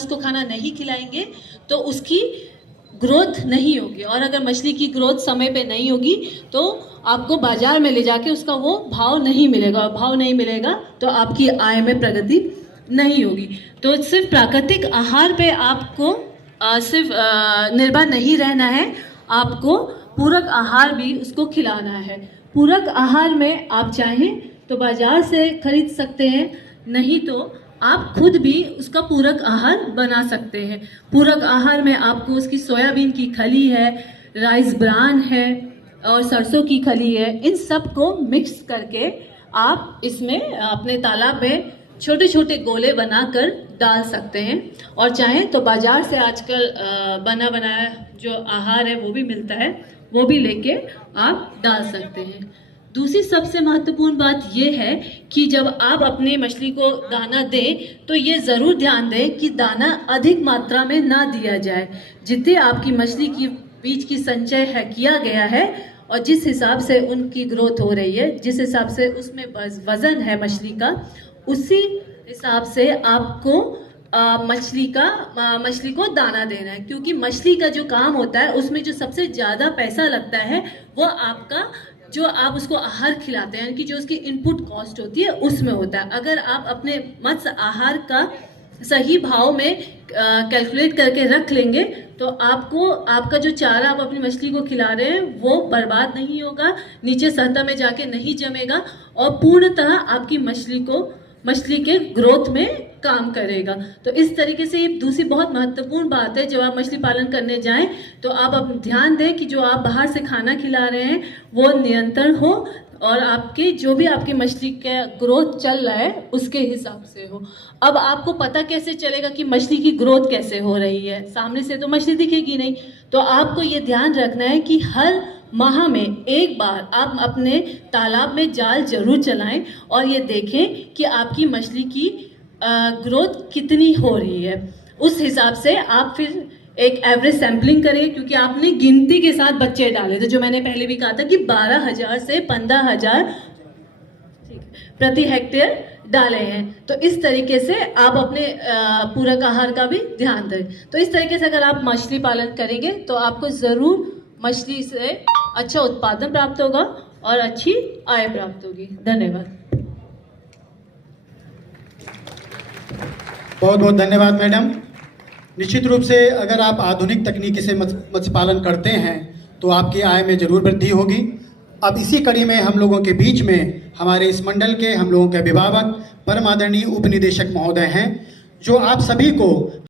उसको खाना नहीं खिलाएंगे तो उसकी ग्रोथ नहीं होगी, और अगर मछली की ग्रोथ समय पे नहीं होगी तो आपको बाजार में ले जाके उसका वो भाव नहीं मिलेगा, और भाव नहीं मिलेगा तो आपकी आय में प्रगति नहीं होगी। तो सिर्फ प्राकृतिक आहार पे आपको सिर्फ निर्भर नहीं रहना है, आपको पूरक आहार भी उसको खिलाना है। पूरक आहार में आप चाहें तो बाजार से खरीद सकते हैं, नहीं तो आप खुद भी उसका पूरक आहार बना सकते हैं। पूरक आहार में आपको उसकी सोयाबीन की खली है, राइस ब्रान है और सरसों की खली है, इन सब को मिक्स करके आप इसमें अपने तालाब में छोटे छोटे गोले बनाकर डाल सकते हैं। और चाहें तो बाजार से आजकल बना बनाया जो आहार है वो भी मिलता है, वो भी लेके आप डाल सकते हैं। दूसरी सबसे महत्वपूर्ण बात ये है कि जब आप अपने मछली को दाना दें तो ये ज़रूर ध्यान दें कि दाना अधिक मात्रा में ना दिया जाए। जितने आपकी मछली की बीज की संचय है किया गया है और जिस हिसाब से उनकी ग्रोथ हो रही है, जिस हिसाब से उसमें वज़न है मछली का, उसी हिसाब से आपको मछली को दाना देना है। क्योंकि मछली का जो काम होता है उसमें जो सबसे ज़्यादा पैसा लगता है वो आपका जो आप उसको आहार खिलाते हैं, यानी कि जो उसकी इनपुट कॉस्ट होती है उसमें होता है। अगर आप अपने मत्स्य आहार का सही भाव में कैलकुलेट करके रख लेंगे तो आपको आपका जो चारा आप अपनी मछली को खिला रहे हैं वो बर्बाद नहीं होगा, नीचे सतह में जाके नहीं जमेगा और पूर्णतः आपकी मछली के ग्रोथ में काम करेगा। तो इस तरीके से ये दूसरी बहुत महत्वपूर्ण बात है, जब आप मछली पालन करने जाएं तो आप ध्यान दें कि जो आप बाहर से खाना खिला रहे हैं वो नियंत्रण हो और आपके जो भी आपकी मछली का ग्रोथ चल रहा है उसके हिसाब से हो। अब आपको पता कैसे चलेगा कि मछली की ग्रोथ कैसे हो रही है? सामने से तो मछली दिखेगी नहीं, तो आपको ये ध्यान रखना है कि हर माह में एक बार आप अपने तालाब में जाल जरूर चलाएं और ये देखें कि आपकी मछली की ग्रोथ कितनी हो रही है। उस हिसाब से आप फिर एक एवरेज सैम्पलिंग करें, क्योंकि आपने गिनती के साथ बच्चे डाले थे, जो मैंने पहले भी कहा था कि 12,000 से 15,000 प्रति हेक्टेयर डाले हैं। तो इस तरीके से आप अपने पूरक आहार का भी ध्यान दें। तो इस तरीके से अगर आप मछली पालन करेंगे तो आपको ज़रूर मछली से अच्छा उत्पादन प्राप्त होगा और अच्छी आय प्राप्त होगी। धन्यवाद। बहुत बहुत धन्यवाद मैडम। निश्चित रूप से अगर आप आधुनिक तकनीकी से मत्स्य पालन करते हैं तो आपकी आय में ज़रूर वृद्धि होगी। अब इसी कड़ी में हम लोगों के बीच में हमारे इस मंडल के हम लोगों के अभिभावक परम आदरणीय उप निदेशक महोदय हैं, जो आप सभी को